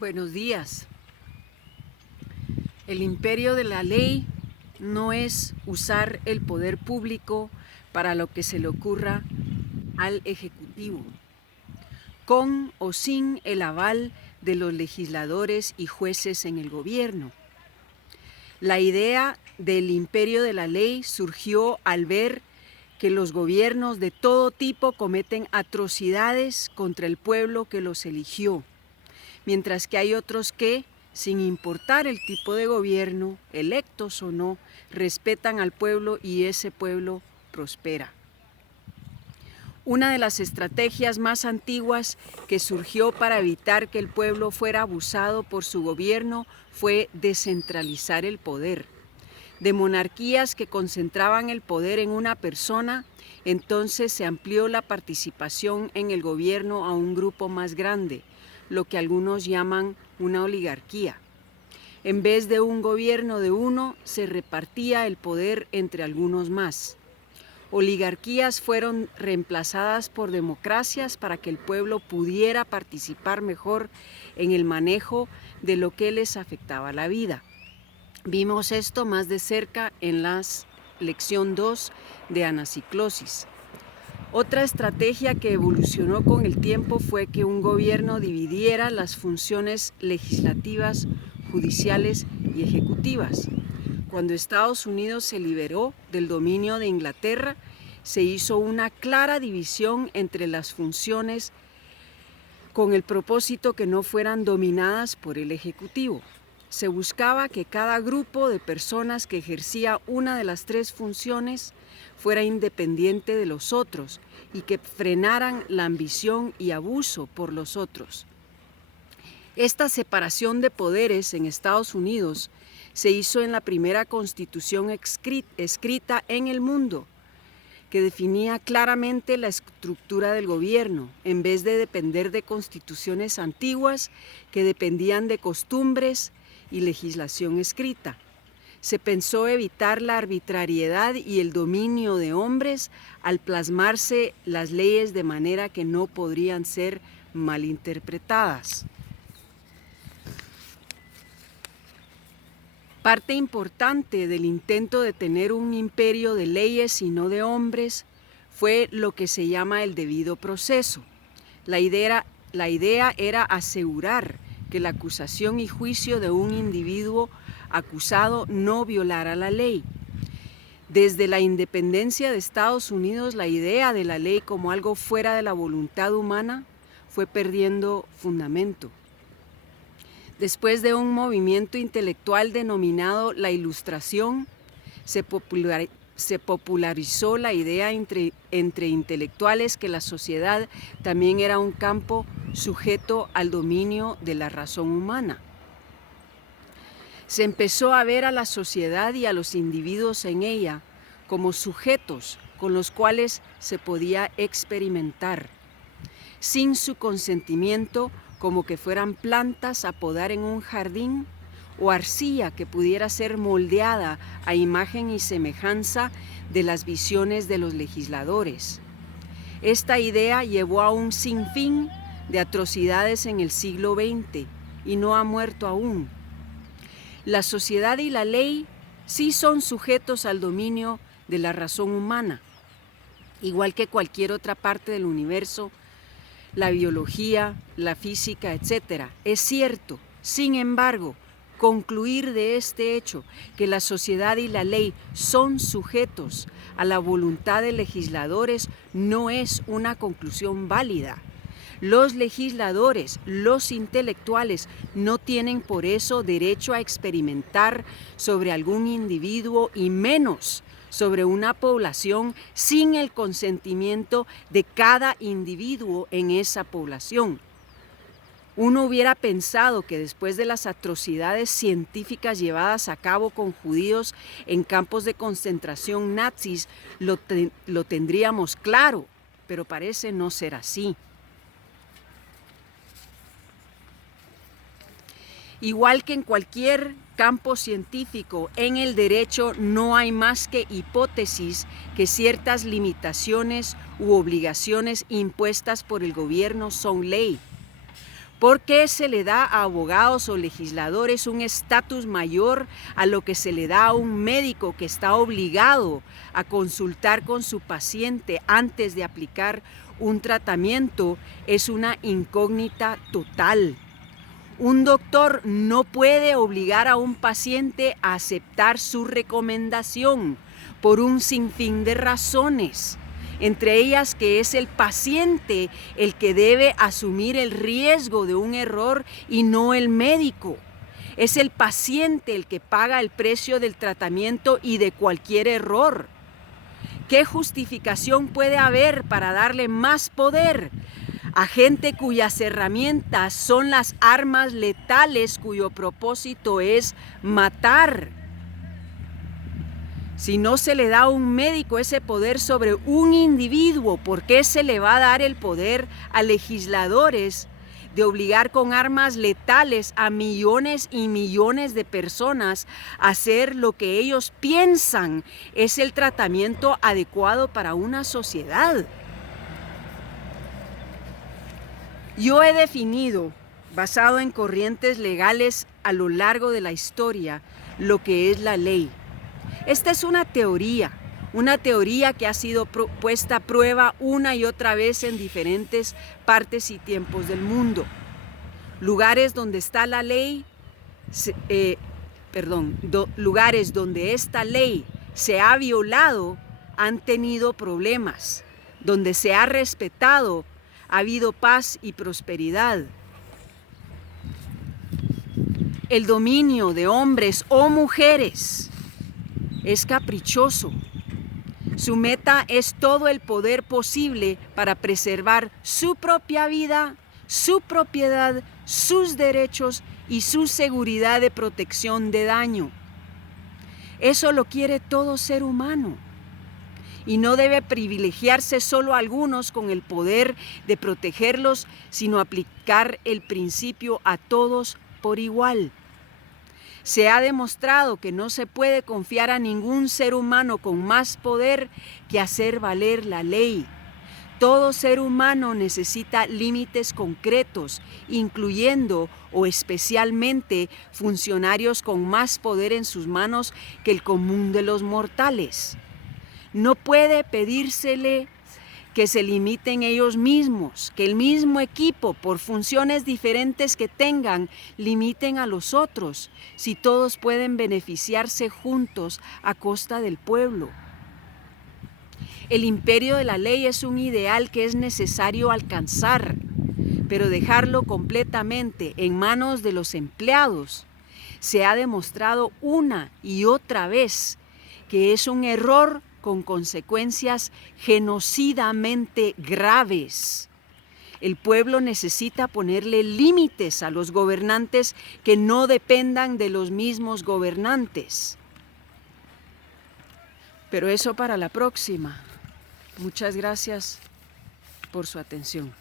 Buenos días. El imperio de la ley no es usar el poder público para lo que se le ocurra al Ejecutivo, con o sin el aval de los legisladores y jueces en el gobierno. La idea del imperio de la ley surgió al ver que los gobiernos de todo tipo cometen atrocidades contra el pueblo que los eligió, mientras que hay otros que, sin importar el tipo de gobierno, electos o no, respetan al pueblo y ese pueblo prospera. Una de las estrategias más antiguas que surgió para evitar que el pueblo fuera abusado por su gobierno fue descentralizar el poder. De monarquías que concentraban el poder en una persona, entonces se amplió la participación en el gobierno a un grupo más grande, lo que algunos llaman una oligarquía. En vez de un gobierno de uno, se repartía el poder entre algunos más. Oligarquías fueron reemplazadas por democracias para que el pueblo pudiera participar mejor en el manejo de lo que les afectaba la vida. Vimos esto más de cerca en la lección 2 de anaciclosis. Otra estrategia que evolucionó con el tiempo fue que un gobierno dividiera las funciones legislativas, judiciales y ejecutivas. Cuando Estados Unidos se liberó del dominio de Inglaterra, se hizo una clara división entre las funciones con el propósito que no fueran dominadas por el Ejecutivo. Se buscaba que cada grupo de personas que ejercía una de las tres funciones fuera independiente de los otros y que frenaran la ambición y abuso por los otros. Esta separación de poderes en Estados Unidos se hizo en la primera constitución escrita en el mundo, que definía claramente la estructura del gobierno, en vez de depender de constituciones antiguas que dependían de costumbres y legislación escrita. Se pensó evitar la arbitrariedad y el dominio de hombres al plasmarse las leyes de manera que no podrían ser malinterpretadas. Parte importante del intento de tener un imperio de leyes y no de hombres fue lo que se llama el debido proceso. La idea era asegurar que la acusación y juicio de un individuo acusado no violara la ley. Desde la independencia de Estados Unidos, la idea de la ley como algo fuera de la voluntad humana fue perdiendo fundamento. Después de un movimiento intelectual denominado la Ilustración, se popularizó la idea entre intelectuales que la sociedad también era un campo sujeto al dominio de la razón humana. Se empezó a ver a la sociedad y a los individuos en ella como sujetos con los cuales se podía experimentar, sin su consentimiento, como que fueran plantas a podar en un jardín o arcilla que pudiera ser moldeada a imagen y semejanza de las visiones de los legisladores. Esta idea llevó a un sinfín de atrocidades en el siglo XX y no ha muerto aún. La sociedad y la ley sí son sujetos al dominio de la razón humana, igual que cualquier otra parte del universo, la biología, la física, etc. Es cierto, sin embargo, concluir de este hecho que la sociedad y la ley son sujetos a la voluntad de legisladores no es una conclusión válida. Los legisladores, los intelectuales, no tienen por eso derecho a experimentar sobre algún individuo y menos sobre una población sin el consentimiento de cada individuo en esa población. Uno hubiera pensado que después de las atrocidades científicas llevadas a cabo con judíos en campos de concentración nazis, lo tendríamos claro, pero parece no ser así. Igual que en cualquier campo científico, en el derecho no hay más que hipótesis que ciertas limitaciones u obligaciones impuestas por el gobierno son ley. ¿Por qué se le da a abogados o legisladores un estatus mayor a lo que se le da a un médico que está obligado a consultar con su paciente antes de aplicar un tratamiento? Es una incógnita total. Un doctor no puede obligar a un paciente a aceptar su recomendación por un sinfín de razones, entre ellas que es el paciente el que debe asumir el riesgo de un error y no el médico. Es el paciente el que paga el precio del tratamiento y de cualquier error. ¿Qué justificación puede haber para darle más poder a gente cuyas herramientas son las armas letales cuyo propósito es matar? Si no se le da a un médico ese poder sobre un individuo, ¿por qué se le va a dar el poder a legisladores de obligar con armas letales a millones y millones de personas a hacer lo que ellos piensan es el tratamiento adecuado para una sociedad? Yo he definido, basado en corrientes legales a lo largo de la historia, lo que es la ley. Esta es una teoría que ha sido puesta a prueba una y otra vez en diferentes partes y tiempos del mundo. Lugares donde está la ley, lugares donde esta ley se ha violado han tenido problemas. Donde se ha respetado, ha habido paz y prosperidad. El dominio de hombres o mujeres es caprichoso. Su meta es todo el poder posible para preservar su propia vida, su propiedad, sus derechos y su seguridad de protección de daño. Eso lo quiere todo ser humano. Y no debe privilegiarse solo a algunos con el poder de protegerlos, sino aplicar el principio a todos por igual. Se ha demostrado que no se puede confiar a ningún ser humano con más poder que hacer valer la ley. Todo ser humano necesita límites concretos, incluyendo o especialmente funcionarios con más poder en sus manos que el común de los mortales. No puede pedírsele que se limiten ellos mismos, que el mismo equipo, por funciones diferentes que tengan, limiten a los otros, si todos pueden beneficiarse juntos a costa del pueblo. El imperio de la ley es un ideal que es necesario alcanzar, pero dejarlo completamente en manos de los empleados se ha demostrado una y otra vez que es un error con consecuencias genocidamente graves. El pueblo necesita ponerle límites a los gobernantes que no dependan de los mismos gobernantes. Pero eso para la próxima. Muchas gracias por su atención.